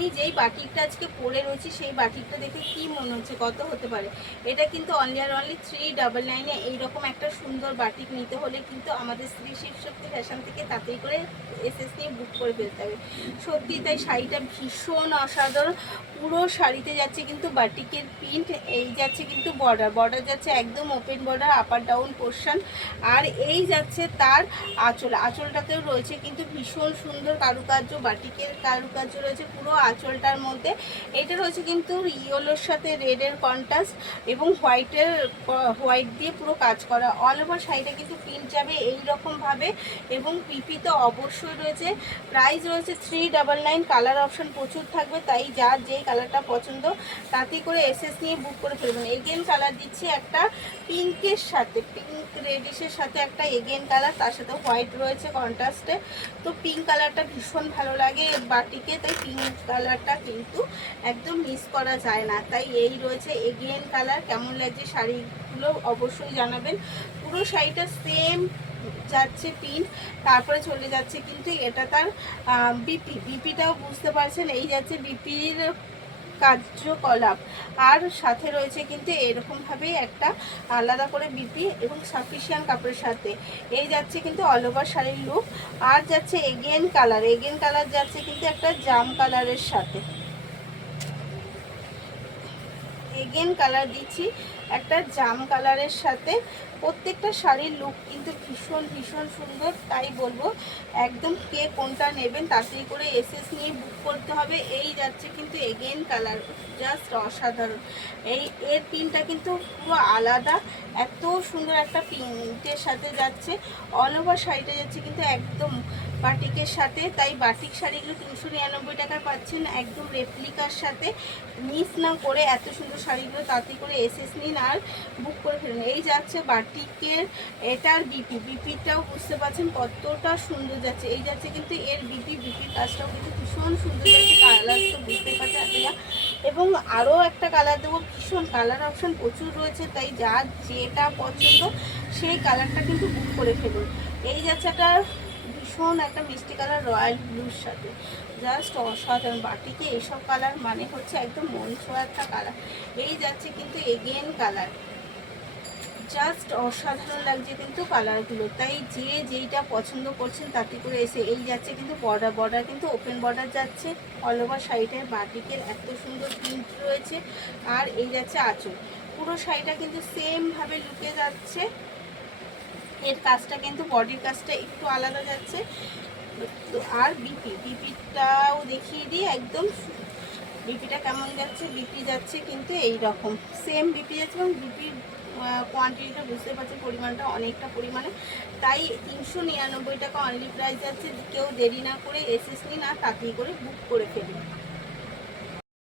আমি যেই বাটিকটা আজকে পরে রয়েছি সেই বাটিকটা দেখে কি মনে হচ্ছে কত হতে পারে? এটা কিন্তু অনলি আর অনলি 399 এইরকম একটা সুন্দর বাটিক নিতে হলে কিন্তু আমাদের শ্রী শিবশক্তি ফ্যাশন থেকে তাড়াতাড়ি করে এসএস নিয়ে বুক করে ফেলতে হবে। সত্যি তাই শাড়িটা ভীষণ অসাধারণ। পুরো শাড়িতে যাচ্ছে কিন্তু বাটিকের প্রিন্ট, এই যাচ্ছে কিন্তু বর্ডার যাচ্ছে একদম ওপেন বর্ডার, আপার ডাউন পোর্শন। আর এই যাচ্ছে তার আঁচলটাতেও রয়েছে কিন্তু ভীষণ সুন্দর কারুকার্য, বাটিকের কারুকার্য রয়েছে পুরো আঁচলটার মধ্যে। এটা রয়েছে কিন্তু ইয়েলোর সাথে রেডের কন্ট্রাস্ট এবং হোয়াইট দিয়ে পুরো কাজ করা। অল ওভার শাড়িটা কিন্তু প্রিন্ট যাবে এইরকমভাবে এবং পিপি তো অবশ্যই রয়েছে। প্রাইস রয়েছে 399। কালার অপশান প্রচুর থাকবে, তাই যার যেই কালারটা পছন্দ তাতেই করে এসএস নিয়ে বুক করে ফেলবেন। এগেন কালার দিচ্ছি একটা পিঙ্কের সাথে, পিঙ্ক রেডিশের সাথে একটা এগেন কালার, তার সাথে হোয়াইট রয়েছে কন্ট্রাস্টে। তো পিঙ্ক কালারটা ভীষণ ভালো লাগে বাটিকে, তাই পিঙ্ক কালারটা কিন্তু একদম মিস করা যায় না। তাই এই রয়েছে এগেন কালার। কেমন লাগছে শাড়িগুলো অবশ্যই জানাবেন। পুরো শাড়িটা সেম যাচ্ছে প্রিন্ট, তারপরে চলে যাচ্ছে কিন্তু এটা তার বিপিটাও বুঝতে পারছেন, এই যাচ্ছে বিপির কার্যকলাপ। আর সাথে রয়েছে কিন্তু এরকমভাবেই একটা আলাদা করে বিপি এবং সাফিসিয়েন্ট কাপড়ের সাথে এই যাচ্ছে কিন্তু অল ওভার শাড়ির লুক। আর যাচ্ছে এগেন কালার যাচ্ছে কিন্তু একটা জাম কালারের সাথে, এগেন কালার দিচ্ছি একটা জাম কালারের সাথে। প্রত্যেকটা শাড়ির লুক কিন্তু ভীষণ ভীষণ সুন্দর, তাই বলবো একদম কে কোনটা নেবেন তাড়াতাড়ি করে এসএস নিয়ে বুক করতে হবে। এই যাচ্ছে কিন্তু এগেন কালার, জাস্ট অসাধারণ। এর পিনটা কিন্তু পুরো আলাদা, এত সুন্দর একটা প্রিন্টের সাথে যাচ্ছে। অল ওভার শাড়িটা যাচ্ছে কিন্তু একদম বাটিকের সাথে, তাই বাটিক শাড়িগুলো 399 টাকায় পাচ্ছেন একদম রেপ্লিকার সাথে। মিস না করে এত সুন্দর শাড়িগুলো তাড়াতাড়ি করে এসএস নিন আর বুক করে ফেলুন। এই যাচ্ছে বাটিকের এটার বিপিটাও বুঝতে পারছেন কতটা সুন্দর যাচ্ছে। এই যাচ্ছে কিন্তু এর বিপির কাজটাও কিন্তু ভীষণ সুন্দর যাচ্ছে। কালার তো বুঝতে পারছেন আপনারা, এবং আরও একটা কালার দেবো। ভীষণ কালার অপশান প্রচুর রয়েছে, তাই যার যেটা পছন্দ সেই কালারটা কিন্তু বুক করে ফেলুন। এই যাচ্ছে একটা ভীষণ একটা মিষ্টি কালার রয়্যাল ব্লুর সাথে, জাস্ট অসাধারণ। বাটিকে এইসব কালার মানে হচ্ছে একদম মন ছোঁয়া একটা কালার। এই যাচ্ছে কিন্তু এগেন কালার, জাস্ট অসাধারণ লাগছে কিন্তু কালারগুলো, তাই যে যেইটা পছন্দ করছেন তাতে করে এসে। এই যাচ্ছে কিন্তু বর্ডার কিন্তু ওপেন বর্ডার যাচ্ছে অল ওভার শাড়িটায়, বাটিকের এত সুন্দর প্রিন্ট রয়েছে। আর এই যাচ্ছে আঁচল, পুরো শাড়িটা কিন্তু সেমভাবে লুকে যাচ্ছে। এর কাজটা কিন্তু বডির কাজটা একটু আলাদা যাচ্ছে। আর বিপিটাও দেখিয়ে দিই একদম বিপিটা কেমন যাচ্ছে। বিপি যাচ্ছে কিন্তু এই রকম সেম বিপি যাচ্ছে এবং বিপির কোয়ান্টিটিটা বুঝতে পারছি পরিমাণটা অনেকটা পরিমাণে, তাই 399 টাকা অনলি প্রাইস যাচ্ছে। কেউ দেরি না করে এসএস নিন আর তাড়াতাড়ি করে বুক করে ফেলুন।